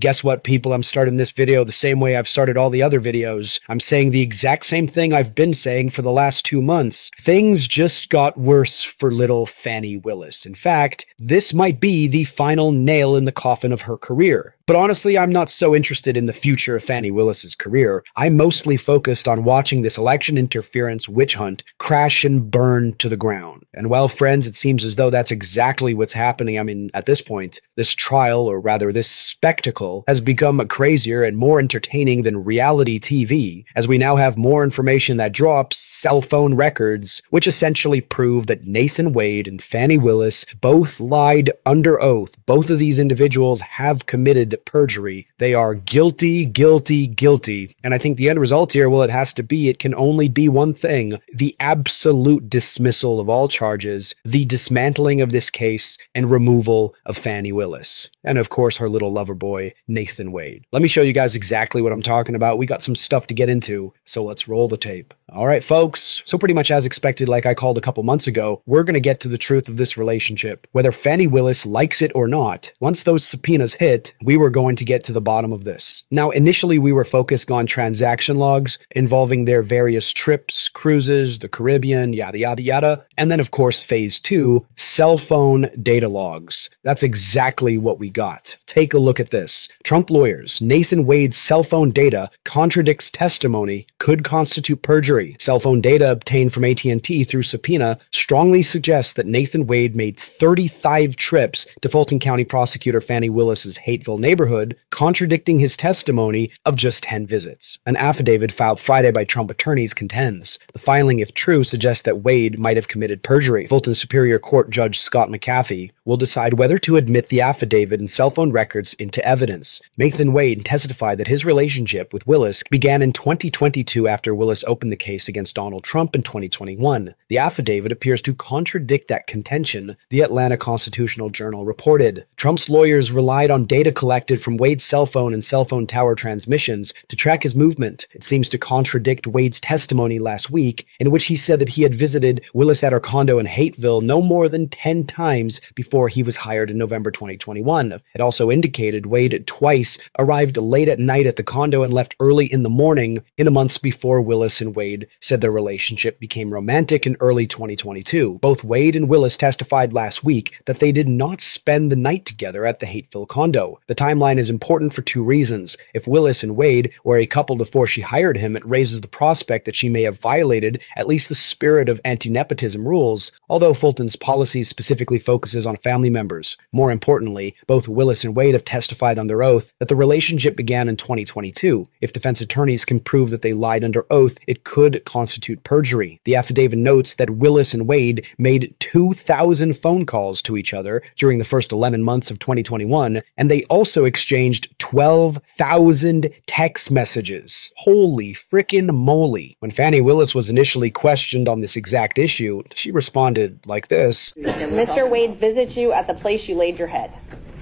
Guess what, people? I'm starting this video the same way I've started all the other videos. I'm saying the exact same thing I've been saying for the last 2 months. Things just got worse for little Fanny Willis. In fact, this might be the final nail in the coffin of her career. But honestly, I'm not so interested in the future of Fanny Willis's career. I'm mostly focused on watching this election interference witch hunt crash and burn to the ground. And well, friends, it seems as though that's exactly what's happening. I mean, at this point, this trial, or rather this spectacle, has become crazier and more entertaining than reality TV, as we now have more information that drops, cell phone records, which essentially prove that Nathan Wade and Fanny Willis both lied under oath. Both of these individuals have committed perjury. They are guilty, guilty, guilty. And I think the end result here, well, it can only be one thing: the absolute dismissal of all charges, the dismantling of this case, and removal of Fanny Willis. And of course, her little lover boy, Nathan Wade. Let me show you guys exactly what I'm talking about. We got some stuff to get into, so let's roll the tape. All right, folks. So pretty much as expected, like I called a couple months ago, we're going to get to the truth of this relationship. Whether Fanny Willis likes it or not, once those subpoenas hit, we were going to get to the bottom of this. Now, initially we were focused on transaction logs involving their various trips, cruises, the Caribbean, yada, yada, yada. And then, of course, phase 2, cell phone data logs. That's exactly what we got. Take a look at this. Trump lawyers, Nathan Wade's cell phone data contradicts testimony, could constitute perjury. Cell phone data obtained from AT&T through subpoena strongly suggests that Nathan Wade made 35 trips to Fulton County Prosecutor Fanny Willis's Hateville neighborhood, contradicting his testimony of just 10 visits. An affidavit filed Friday by Trump attorneys contends. The filing, if true, suggests that Wade might have committed perjury. Fulton Superior Court Judge Scott McAfee will decide whether to admit the affidavit and cell phone records into evidence. Nathan Wade testified that his relationship with Willis began in 2022 after Willis opened the case against Donald Trump in 2021. The affidavit appears to contradict that contention, the Atlanta Constitutional Journal reported. Trump's lawyers relied on data collected from Wade's cell phone and cell phone tower transmissions to track his movement. It seems to contradict Wade's testimony last week, in which he said that he had visited Willis at her condo in Hateville no more than 10 times before he was hired in November 2021. It also indicated Wade twice arrived late at night at the condo and left early in the morning in the months before Willis and Wade said their relationship became romantic in early 2022. Both Wade and Willis testified last week that they did not spend the night together at the Hateville condo. The timeline is important for 2 reasons. If Willis and Wade were a couple before she hired him, it raises the prospect that she may have violated at least the spirit of anti-nepotism rules, although Fulton's policy specifically focuses on family members. More importantly, both Willis and Wade have testified under oath that the relationship began in 2022. If defense attorneys can prove that they lied under oath, it could constitute perjury. The affidavit notes that Willis and Wade made 2,000 phone calls to each other during the first 11 months of 2021, and they also exchanged 12,000 text messages. Holy frickin' moly. When Fanny Willis was initially questioned on this exact issue, she responded like this. Mr. Wade visited you at the place you laid your head.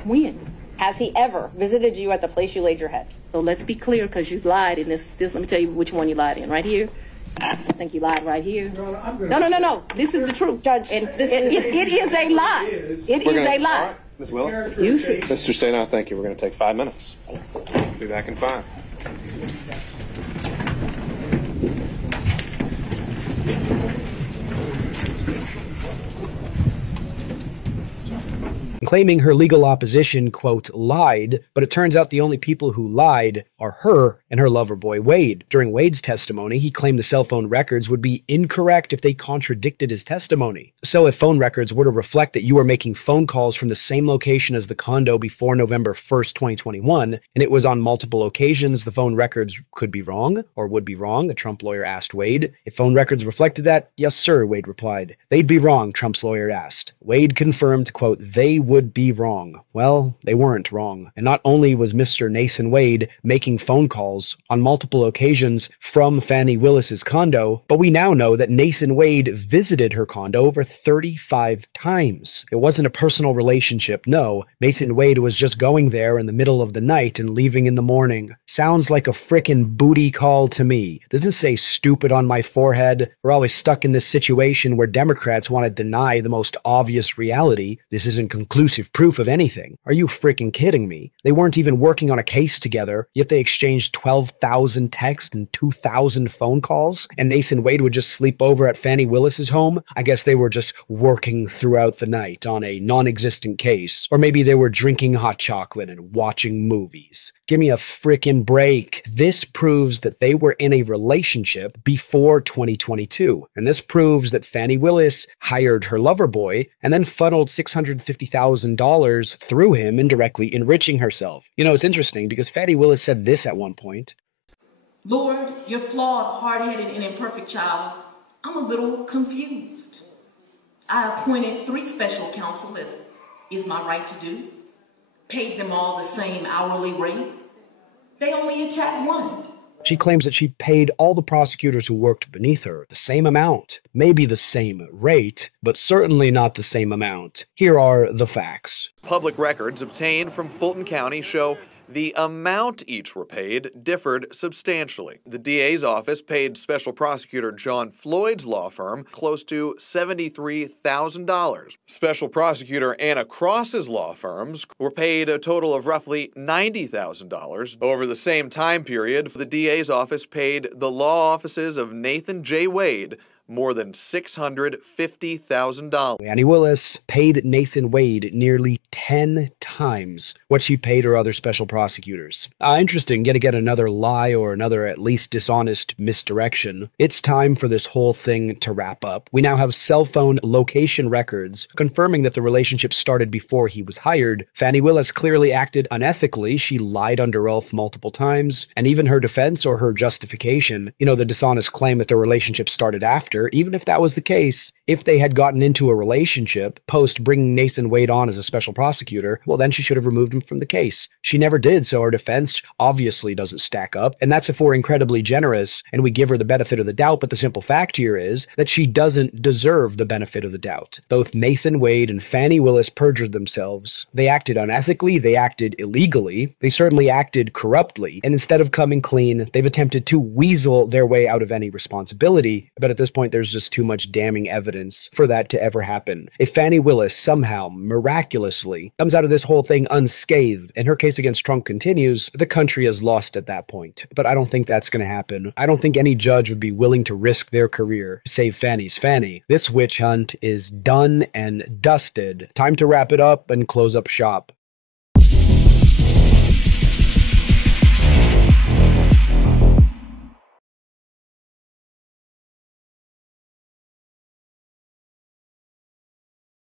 When? Has he ever visited you at the place you laid your head? So let's be clear, because you lied in this. Let me tell you which one you lied in. Right here. I think you lied right here. No. This is the truth, Judge. And it is a lie. It is a lie. Right. Ms. Willis? Mr. Sena, thank you. We're going to take 5 minutes. Be back in 5. Claiming her legal opposition, quote, lied, but it turns out the only people who lied are her and her lover boy Wade. During Wade's testimony, he claimed the cell phone records would be incorrect if they contradicted his testimony. So if phone records were to reflect that you were making phone calls from the same location as the condo before November 1st, 2021, and it was on multiple occasions, the phone records could be wrong, or would be wrong, the Trump lawyer asked Wade. If phone records reflected that, yes sir, Wade replied. They'd be wrong, Trump's lawyer asked. Wade confirmed, quote, they would be wrong. Well, they weren't wrong. And not only was Mr. Nathan Wade making phone calls on multiple occasions from Fanny Willis's condo, but we now know that Nathan Wade visited her condo over 35 times. It wasn't a personal relationship, no. Nathan Wade was just going there in the middle of the night and leaving in the morning. Sounds like a frickin' booty call to me. Doesn't say stupid on my forehead. We're always stuck in this situation where Democrats want to deny the most obvious reality. This isn't conclusive conclusive proof of anything. Are you freaking kidding me? They weren't even working on a case together, yet they exchanged 12,000 texts and 2,000 phone calls, and Nathan Wade would just sleep over at Fanny Willis's home? I guess they were just working throughout the night on a non-existent case. Or maybe they were drinking hot chocolate and watching movies. Give me a freaking break. This proves that they were in a relationship before 2022. And this proves that Fanny Willis hired her lover boy and then funneled $650,000 through him, indirectly enriching herself. You know, it's interesting because Fanny Willis said this at one point. Lord, you're flawed, hard-headed, and imperfect child. I'm a little confused. I appointed 3 special counsel, as is my right to do. Paid them all the same hourly rate. They only attacked one. She claims that she paid all the prosecutors who worked beneath her the same amount, maybe the same rate, but certainly not the same amount. Here are the facts. Public records obtained from Fulton County show the amount each were paid differed substantially. The DA's office paid Special Prosecutor John Floyd's law firm close to $73,000. Special Prosecutor Anna Cross's law firms were paid a total of roughly $90,000. Over the same time period, the DA's office paid the law offices of Nathan J. Wade more than $650,000. Fanny Willis paid Nathan Wade nearly 10 times what she paid her other special prosecutors. Interesting, yet again another lie or another at least dishonest misdirection. It's time for this whole thing to wrap up. We now have cell phone location records confirming that the relationship started before he was hired. Fanny Willis clearly acted unethically. She lied under oath multiple times, and even her defense or her justification, the dishonest claim that the relationship started after, even if that was the case, if they had gotten into a relationship post bringing Nathan Wade on as a special prosecutor, well, then she should have removed him from the case. She never did, so her defense obviously doesn't stack up, and that's if we're incredibly generous and we give her the benefit of the doubt, but the simple fact here is that she doesn't deserve the benefit of the doubt. Both Nathan Wade and Fanny Willis perjured themselves. They acted unethically, they acted illegally, they certainly acted corruptly, and instead of coming clean, they've attempted to weasel their way out of any responsibility, but at this point, there's just too much damning evidence for that to ever happen. If Fanny Willis somehow, miraculously, comes out of this whole thing unscathed and her case against Trump continues, the country is lost at that point. But I don't think that's going to happen. I don't think any judge would be willing to risk their career to save Fanny's Fanny. This witch hunt is done and dusted. Time to wrap it up and close up shop.